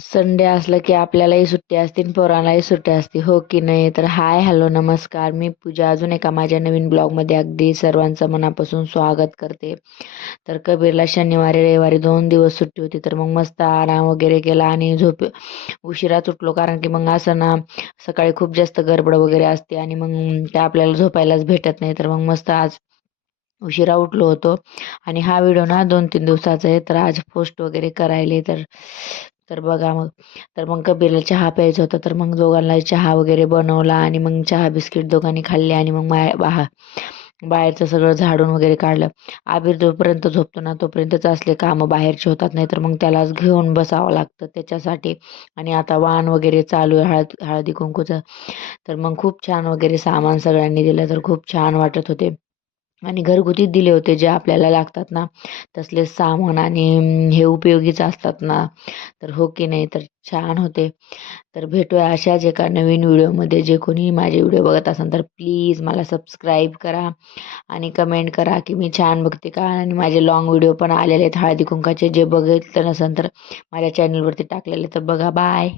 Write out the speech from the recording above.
Sunday असलं की आपल्यालाही सुट्टी असते आणि पोरांनाही सुट्टी असते, हो की नाही? तर हाय, हॅलो, नमस्कार. मी पूजा अजून एका माझ्या नवीन ब्लॉगमध्ये अगदी सर्वांचं मनापासून स्वागत करते. तर कबीरला शनिवारी रविवारी 2 दिवस सुट्टी होती, तर मग मस्त आराम वगैरे केला आणि उशिराच उठलो, कारण की मग असं ना सकाळी खूप जास्त गडबड वगैरे असते आणि मग काय आपल्याला झोपायलाच भेटत नाही. तर मग मस्त आज उशिरा उठलो होतो आणि हा व्हिडिओ ना 2-3 दिवसाचा आहे, तर आज पोस्ट वगैरे करायले. तर तर बघा मग. तर मग कबीरला चहा प्यायचा होता, तर मग दोघांना चहा वगैरे बनवला आणि मग चहा बिस्किट दोघांनी खाल्ले आणि मग बाहेरचं सगळं झाडून वगैरे काढलं. आबिर जोपर्यंत झोपतो ना तोपर्यंतच असले कामं बाहेरचे होतात, नाही तर मग त्यालाच घेऊन बसावं लागतं त्याच्यासाठी. आणि आता वाण वगैरे चालू आहे हळदी कुंकूचं. तर मग खूप छान वगैरे सामान सगळ्यांनी दिलं, तर खूप छान वाटत होते. आणि घरगुतीच दिले होते जे आपल्याला लागतात ना तसले सामान, आणि हे उपयोगीच असतात ना, तर हो की नाही? तर छान होते. तर भेटूया अशाच एका नवीन व्हिडिओमध्ये. जे कोणी माझे व्हिडिओ बघत असेल तर प्लीज मला सबस्क्राईब करा आणि कमेंट करा की मी छान बघते का. आणि माझे लाँग व्हिडिओ पण आलेले आहेत हळदी कुंकाचे, जे बघितलं नसेल तर माझ्या चॅनलवरती टाकलेले, तर बघा. बाय.